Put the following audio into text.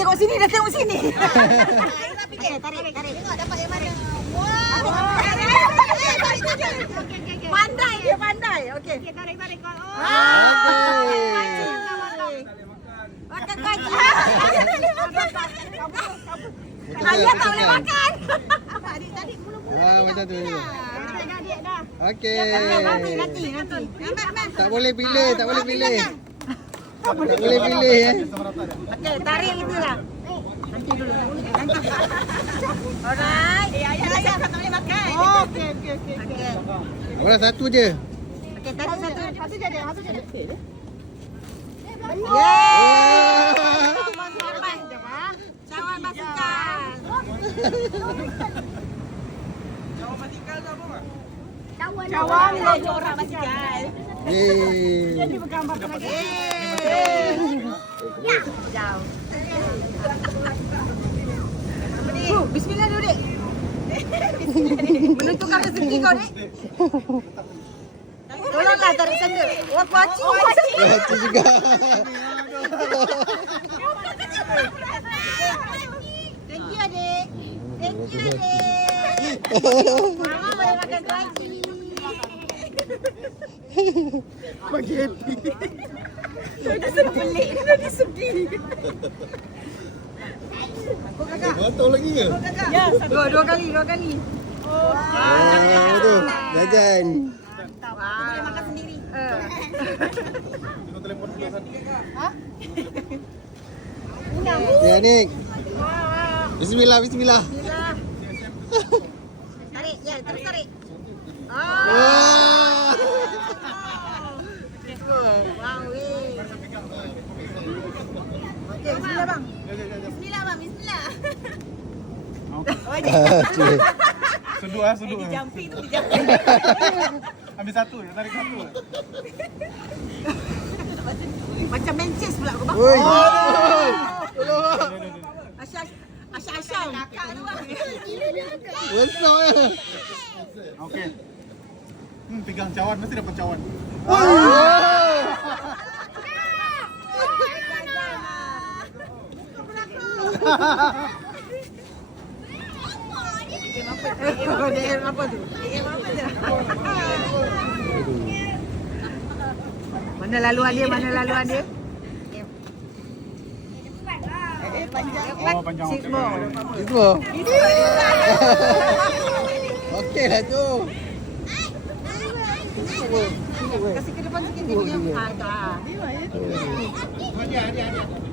tengok sini, dah tengok sini. Tarik. Tengok dapat yang mana. Wah. Pandai dia, pandai. Okey. Tarik. Makan kaki. Saya tak boleh makan. Apa adik tadi mula-mula. Macam tu. Adik dah. Okey. Nanti. Tak boleh pilih. Tak boleh pilih eh. Okey, tarik itulah. Nanti dulu. Alright. Ayah tak boleh makan. Okey. Orang satu je. Okey, tarik satu. Satu je ada. Yeay! Cawan basikal. Cawan dia corak basikal. Yeay. Jadi bergambar lagi. Jauh. Bismillah dulu, Dek. Menentukan rezeki kau, Dek. Tolonglah tarik sandal. Wah, kuaci. Itu juga. Thank you, Adik. Mama boleh makan kuaci. Bagi happy. Lagi sedih. Botol lagi ke? Ya, dua kali. Tu. Jajan. Boleh makan sendiri. Ya, Nik. Bismillah. Tarik, ya, terus tarik. Wah. Wow, okey, bismillah bang. Bismillah. Sudut. Jumping. Ambil satu, tarik satu. Macam Manchester pula aku bang. Oi. Asyam. Kakak tu bang. Besar eh. Okey. Pegang cawan, mesti dapat cawan. DM apa tu? Mana laluan dia? Oh, panjang. Six more. Itu. Okey lah tu. Kasih ke depan sikit dia punya. Tak. Adik.